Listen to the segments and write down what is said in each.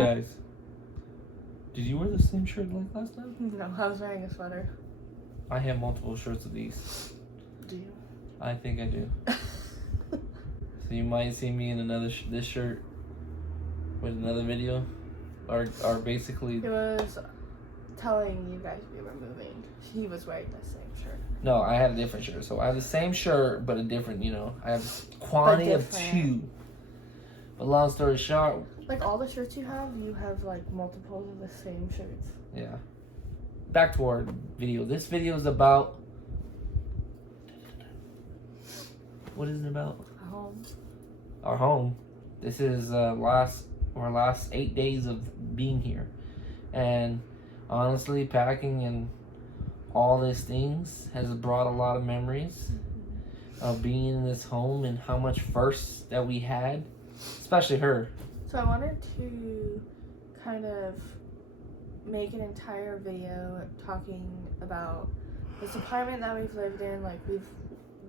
guys. Did you wear the same shirt like last time? No, I was wearing a sweater. I have multiple shirts of these. Do you? I think I do. So you might see me in another this shirt with another video, or basically. He was telling you guys we were moving. He was wearing the same shirt. No, I had a different shirt. So I have the same shirt, but a different. I have quantity of two. But long story short. Like all the shirts you have like multiples of the same shirts. Yeah. Back to our video. This video is about. What is it about? Home. Our home. This is our last 8 days of being here, and honestly, packing and all these things has brought a lot of memories of being in this home and how much firsts that we had, especially her. So I wanted to kind of make an entire video talking about this apartment that we've lived in. Like, we've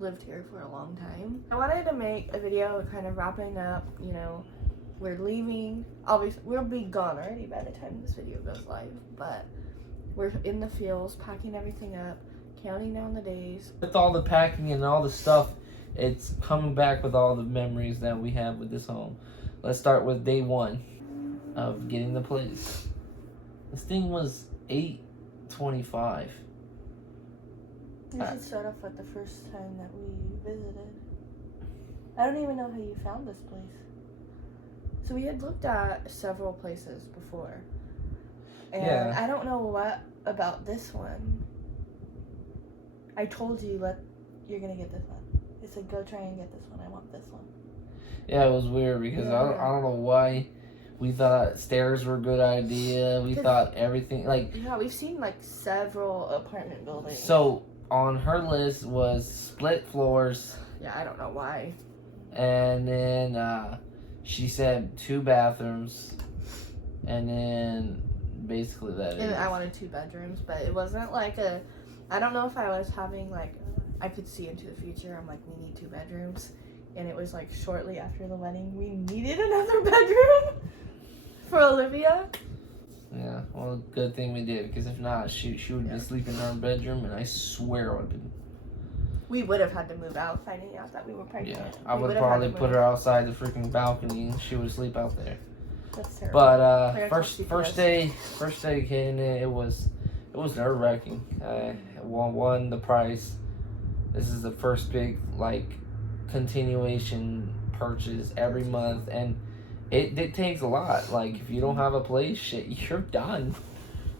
lived here for a long time. I wanted to make a video kind of wrapping up, we're leaving. Obviously, we'll be gone already by the time this video goes live, but we're in the fields, packing everything up, counting down the days. With all the packing and all the stuff, it's coming back with all the memories that we have with this home. Let's start with day one of getting the place. This thing was $825. We should start off with the first time that we visited. I don't even know how you found this place. So we had looked at several places before. And yeah. I don't know what about this one. I told you, you're going to get this one. I said, go try and get this one. I want this one. Yeah, it was weird because I don't know why we thought stairs were a good idea. We thought everything, Yeah, we've seen, several apartment buildings. So, on her list was split floors. Yeah, I don't know why. And then she said 2 bathrooms. And then basically that and I wanted 2 bedrooms, but it wasn't I don't know if I was having I could see into the future. I'm like, we need 2 bedrooms. And it was shortly after the wedding, we needed another bedroom for Olivia. Yeah, well, good thing we did, because if not, she would be sleeping in our bedroom, and I swear I would have been. We would have had to move out, finding out that we were pregnant. Yeah, I would have probably put her outside the freaking balcony, and she would sleep out there. That's terrible. But first day getting it was nerve wracking. One, the price. This is the first big continuation purchase every month, and it takes a lot. If you don't have a place, shit, you're done.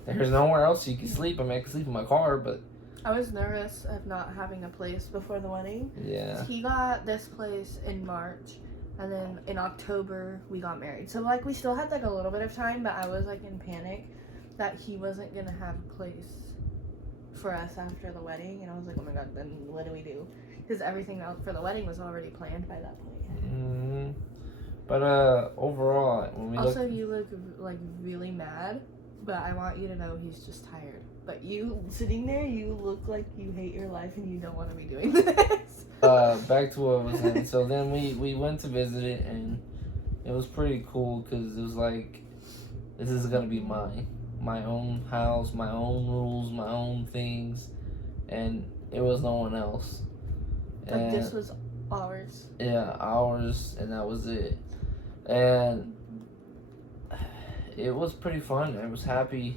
There's nowhere else you can sleep. I can sleep in my car, but I was nervous of not having a place before the wedding. Yeah. He got this place in March, and then in October we got married. So we still had a little bit of time, but I was in panic that he wasn't gonna have a place for us after the wedding, and I was like, oh my god, then what do we do? Because everything else for the wedding was already planned by that point. Mm-hmm. But overall, when we you look really mad, but I want you to know he's just tired. But you sitting there, you look like you hate your life and you don't want to be doing this. Back to what I was saying. So then we went to visit it, and it was pretty cool because it was this is gonna be my own house, my own rules, my own things, and it was no one else. And this was ours. Yeah, ours, and that was it. And it was pretty fun. I was happy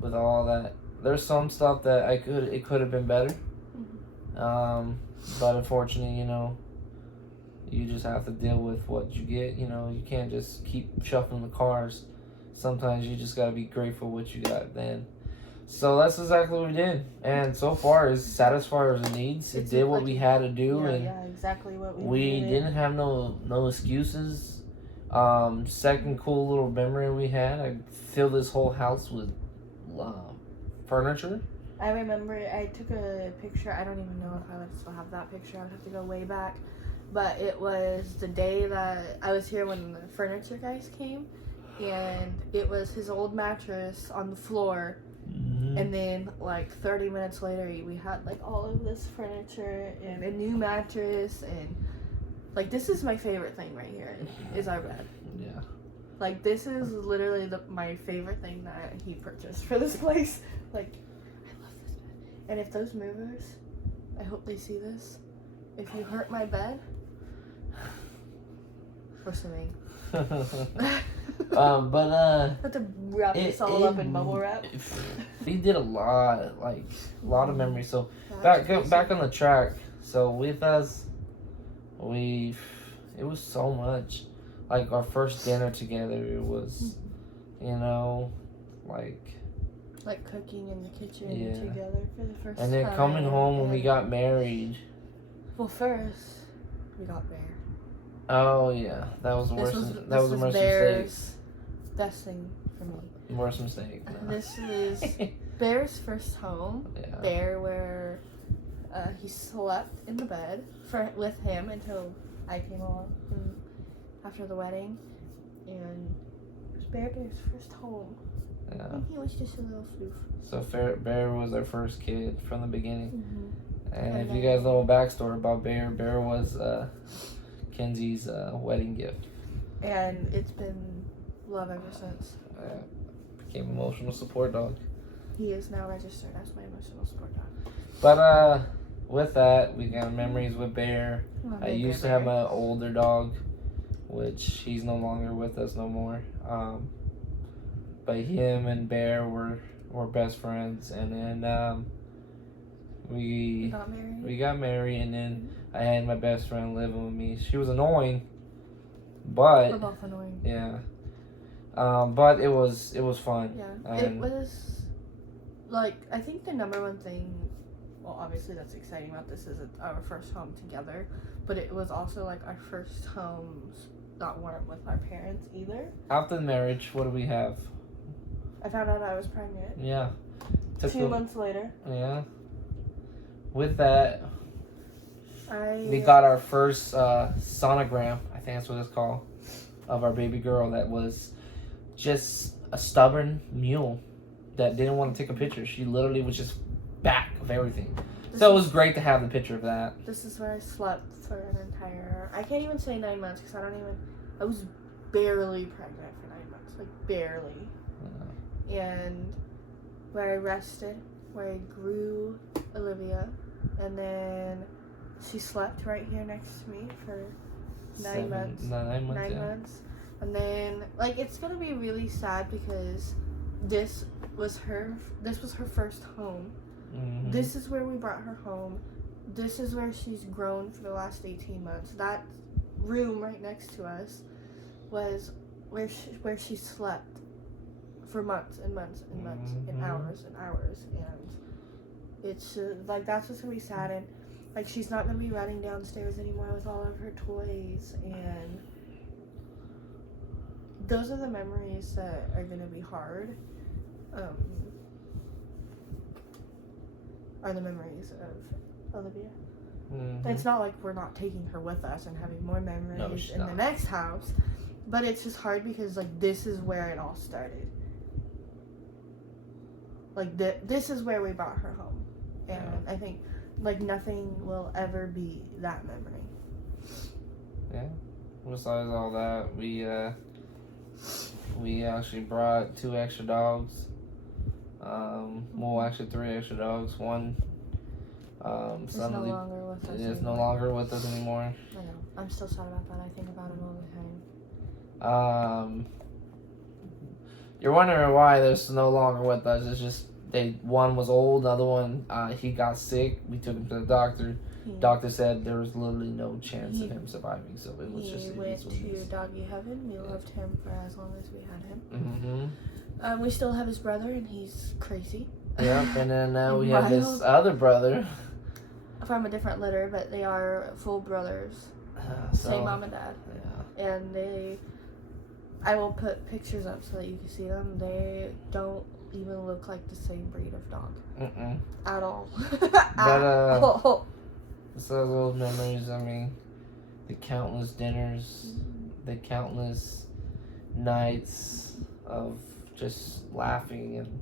with all that. There's some stuff that it could have been better. Mm-hmm. But unfortunately, you just have to deal with what you get. You can't just keep shuffling the cars. Sometimes you just gotta be grateful what you got then. So that's exactly what we did, and so far it satisfied our needs. It did what we had to do, and exactly what we didn't have no excuses. Second cool little memory we had, I filled this whole house with furniture. I remember I took a picture. I don't even know if I would still have that picture. I would have to go way back, but it was the day that I was here when the furniture guys came, and it was his old mattress on the floor. Mm-hmm. And then 30 minutes later we had all of this furniture and a new mattress, and this is my favorite thing right here is our bed. Yeah. Like, this is literally my favorite thing that he purchased for this place. Like, I love this bed. And if those movers, I hope they see this. If you hurt my bed, we're suing. But have to wrap this all up in bubble wrap. We did a lot of memories. So back on the track. So with us, it was so much. Like our first dinner together, it was, like cooking in the kitchen Yeah. together for the first time. And then coming home when we got married. Well, first we got Bear. Oh yeah, that was the worst. That was the worst Bear's mistake. best thing for me. Worst mistake. No. This is Bear's first home. Yeah. Bear, where he slept in the bed with him until I came along after the wedding, and it was Bear's first home. Yeah. And he was just a little floof. So Bear was our first kid from the beginning. Mm-hmm. And if you guys know a backstory about Bear was Kenzie's wedding gift. And it's been love ever since. Became emotional support dog. He is now registered as my emotional support dog. But with that, we got memories with Bear. I used to have Bear. my older dog, which he's no longer with us no more. But him and Bear were best friends, and then we got married, and then I had my best friend living with me. She was annoying, but We're both annoying. yeah. But it was fun. Yeah, it was like, I think the number one thing, well, obviously that's exciting about this is it's our first home together, but it was also like our first homes that weren't with our parents either. After the marriage, what do we have? I found out I was pregnant. Yeah. 2 months later. Yeah. With that, we I got our first sonogram, I think that's what it's called, of our baby girl that was just a stubborn mule that didn't want to take a picture. She literally was just back of everything. So it was great to have the picture of that. This is where I slept for an entire, I can't even say 9 months because I was barely pregnant for 9 months. Like, barely. And where I rested, where I grew Olivia, and then she slept right here next to me for 9 months. 9 months. 9 months. And then, like, it's gonna be really sad because this was her first home. Mm-hmm. This is where we brought her home. This is where she's grown for the last 18 months. That room right next to us was where she slept for months and months and months and hours and hours, and it's like, that's what's gonna be sad. And like, she's not gonna be running downstairs anymore with all of her toys, and those are the memories that are gonna be hard. Are the memories of Olivia. Mm-hmm. It's not like we're not taking her with us and having more memories in the next house, but it's just hard because, like, this is where it all started. Like, this is where we brought her home, and I think, like, nothing will ever be that memory. Yeah. Besides all that, we actually brought 2 extra dogs. Well, actually 3 extra dogs. One It's no longer with us. It's no longer with us anymore. I know. I'm still sad about that. I think about him all the time. You're wondering why there's no longer with us. It's just one was old, the other one he got sick. We took him to the doctor. Doctor said there was literally no chance of him surviving, so it was he went to doggy heaven. We loved him for as long as we had him. Mm-hmm. We still have his brother, and he's crazy. Yep, and then now we have this other brother from a different litter, but they are full brothers. Same mom and dad. Yeah. And I will put pictures up so that you can see them. They don't even look like the same breed of dog. At all. But all. So those memories, I mean, the countless dinners, the countless nights of just laughing and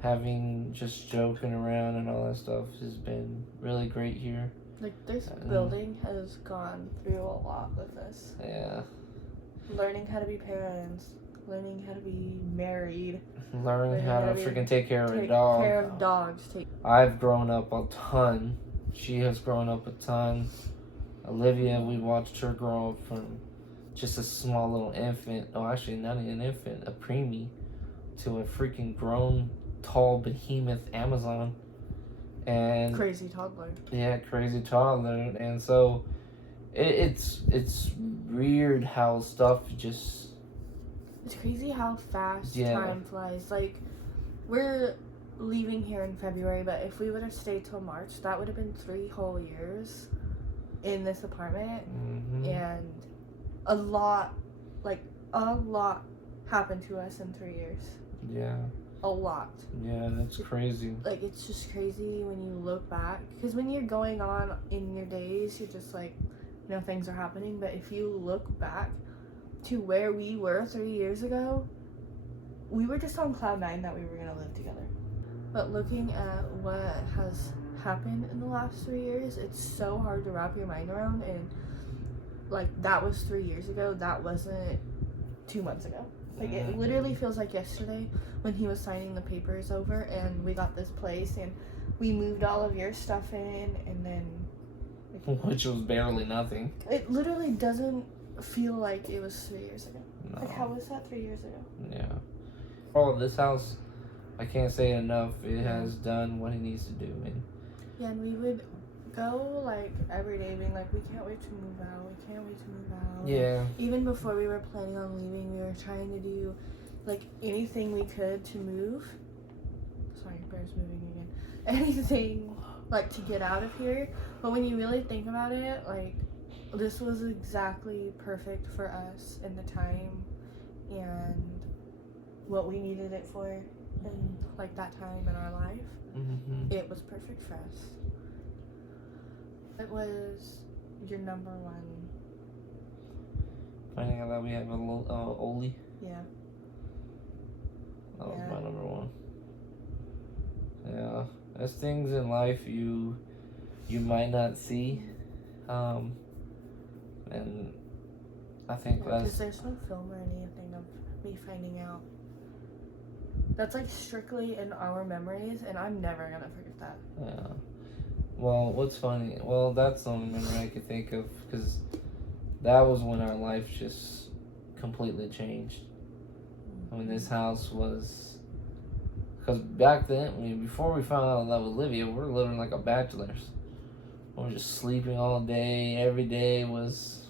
having, just joking around and all that stuff has been really great here. Like, this building has gone through a lot with this. Yeah. learning how to be parents, learning how to be married, learning how to freaking take care of a dog. Take care of dogs. I've grown up a ton. She has grown up a ton. Olivia, we watched her grow up from just a small little infant. Oh, actually, not even an infant, a preemie, to a freaking grown, tall, behemoth Amazon. And crazy toddler. Yeah, crazy toddler. And so it's weird how stuff just... It's crazy how fast time flies. Like, we're leaving here in February, but if we would have stayed till March, that would have been 3 whole years in this apartment. Mm-hmm. And a lot happened to us in 3 years. Yeah. A lot. Yeah, that's crazy. Like, it's just crazy when you look back. Because when you're going on in your days, you're just like, you know, things are happening. But if you look back to where we were 3 years ago, we were just on cloud 9 that we were going to live together. But looking at what has happened in the last 3 years, it's so hard to wrap your mind around. And, like, that was 3 years ago. That wasn't 2 months ago. Like, it literally feels like yesterday when he was signing the papers over and we got this place and we moved all of your stuff in and then... Which was barely nothing. It literally doesn't feel like it was 3 years ago. No. Like, how was that 3 years ago? Yeah. Oh, this house, I can't say it enough. It has done what it needs to do. And yeah, and we would go, like, every day being like, we can't wait to move out. We can't wait to move out. Yeah. Even before we were planning on leaving, we were trying to do, like, anything we could to move. Sorry, bear's moving again. Anything, like, to get out of here. But when you really think about it, like, this was exactly perfect for us in the time and what we needed it for in, like, that time in our life. Mm-hmm. It was perfect for us. It was your number one. Finding out that we have a little Oli. Yeah. That was my number one. Yeah. There's things in life you might not see. And I think that's... Because there's no film or anything of me finding out. That's, like, strictly in our memories, and I'm never gonna forget that. Yeah. Well, what's funny? Well, that's the only memory I could think of, because that was when our life just completely changed. I mean, this house was... Because back then, I mean, before we found out that with Olivia, we were living like a bachelors. We were just sleeping all day. Every day was...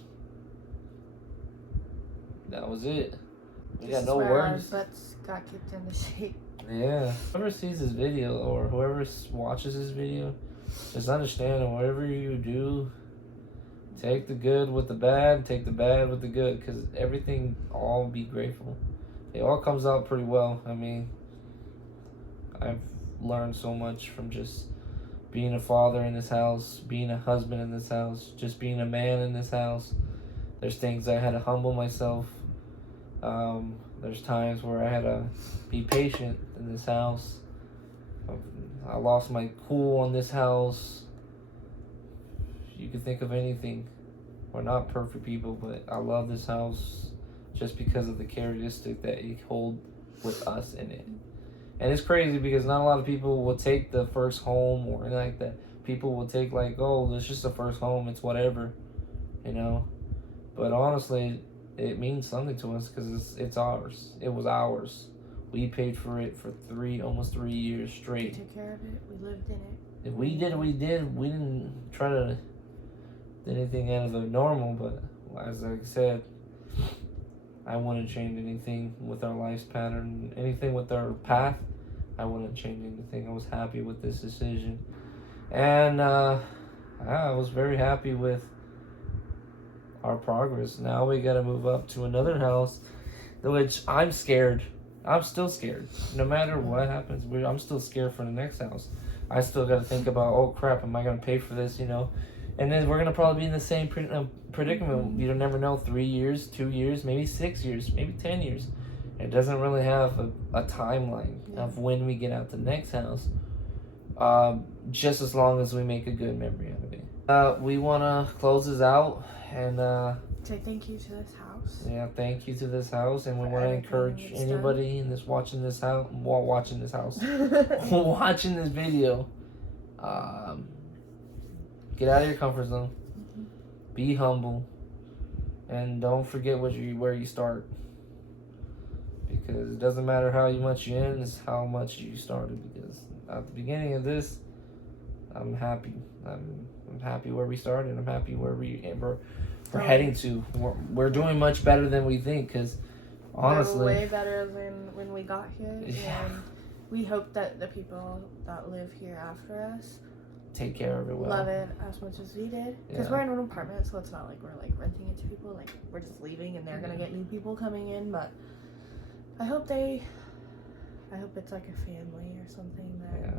That was it. We got no words. Our butts got kicked into shape. Yeah. Whoever sees this video or whoever watches this video, just understand that whatever you do, take the good with the bad, take the bad with the good, because everything, all be grateful. It all comes out pretty well. I mean, I've learned so much from just being a father in this house, being a husband in this house, just being a man in this house. There's things I had to humble myself. There's times where I had to be patient in this house. I lost my cool in this house. You can think of anything. We're not perfect people, but I love this house just because of the characteristic that it hold with us in it. And it's crazy because not a lot of people will take the first home or like that. People will take like, oh, it's just the first home, it's whatever, you know. But honestly, it means something to us because it's ours. It was ours. We paid for it for almost 3 years straight. We took care of it. We lived in it. If we did, we did. We didn't try to do anything out of the normal, but as I said, I wouldn't change anything with our life's pattern, anything with our path. I wouldn't change anything. I was happy with this decision. And I was very happy with our progress. Now we gotta move up to another house, which I'm scared. I'm still scared. No matter what happens, I'm still scared for the next house. I still gotta think about, oh crap, am I gonna pay for this, you know? And then we're gonna probably be in the same predicament. You don't never know, 3 years, 2 years, maybe 6 years, maybe 10 years. It doesn't really have a timeline of when we get out the next house. Just as long as we make a good memory out of it. We wanna close this out and Say thank you to this house. Yeah, thank you to this house, and we For want to everything encourage it's anybody in this watching this house, watching this video. Get out of your comfort zone. Be humble, and don't forget where you start. Because it doesn't matter how much you end, it's how much you started. Because at the beginning of this, I'm happy. I'm happy where we started. I'm happy where we're heading to. We're doing much better than we think. Because honestly, we're way better than when we got here, Yeah. and we hope that the people that live here after us take care of it well. love it as much as we did. Because Yeah. we're in an apartment, so it's not like we're like renting it to people. Like we're just leaving, and they're gonna get new people coming in. But I hope it's like a family or something that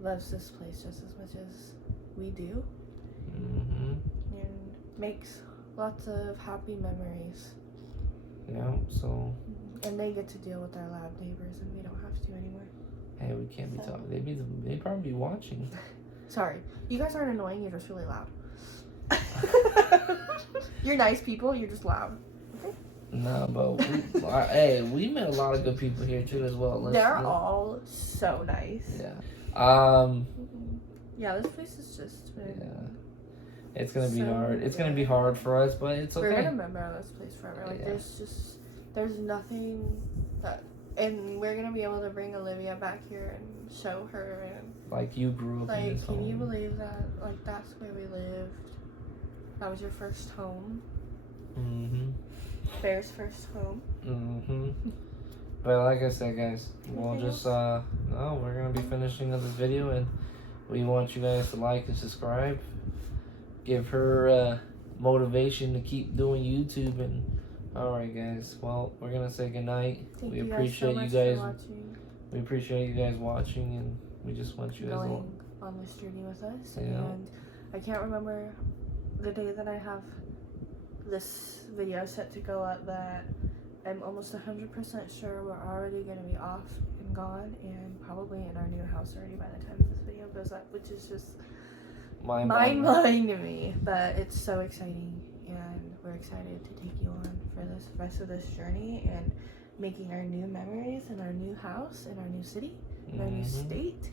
loves this place just as much as we do, and makes lots of happy memories. Yeah. So. And they get to deal with our loud neighbors, and we don't have to anymore. Hey, we can't be talking. They probably be watching. Sorry, you guys aren't annoying. You're just really loud. You're nice people. You're just loud. Okay. No, but hey, we met a lot of good people here too as well. They're all so nice. Yeah. Yeah, this place is just been. Yeah. It's gonna be so hard. It's gonna good. be hard for us, but it's okay. We're gonna remember this place forever. Like there's nothing that, and we're gonna be able to bring Olivia back here and show her, and like you grew up in this can home. you believe that? Like that's where we lived. That was your first home. Bear's first home. But like I said, guys, we'll just no, we're gonna be finishing up this video, and we want you guys to like and subscribe. Give her motivation to keep doing YouTube. And alright, guys, well, we're gonna say goodnight. We appreciate you guys. We appreciate you guys watching, and we just want you guys going on this journey with us. Yeah. And I can't remember the day that I have this video set to go up, but I'm almost 100% sure we're already going to be off and gone, and probably in our new house already by the time this video goes up, which is just mind-blowing to me. But it's so exciting, and we're excited to take you on for this rest of this journey and making our new memories in our new house, in our new city, in our new state,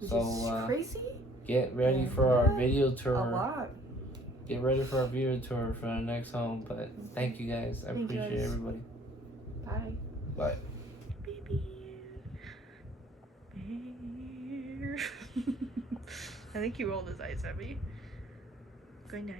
which is crazy. Get ready for our video tour. A lot. Get ready for our video tour for our next home. But thank you guys. I appreciate everybody. Bye. Bye. Baby. I think he rolled his eyes at me. Good night.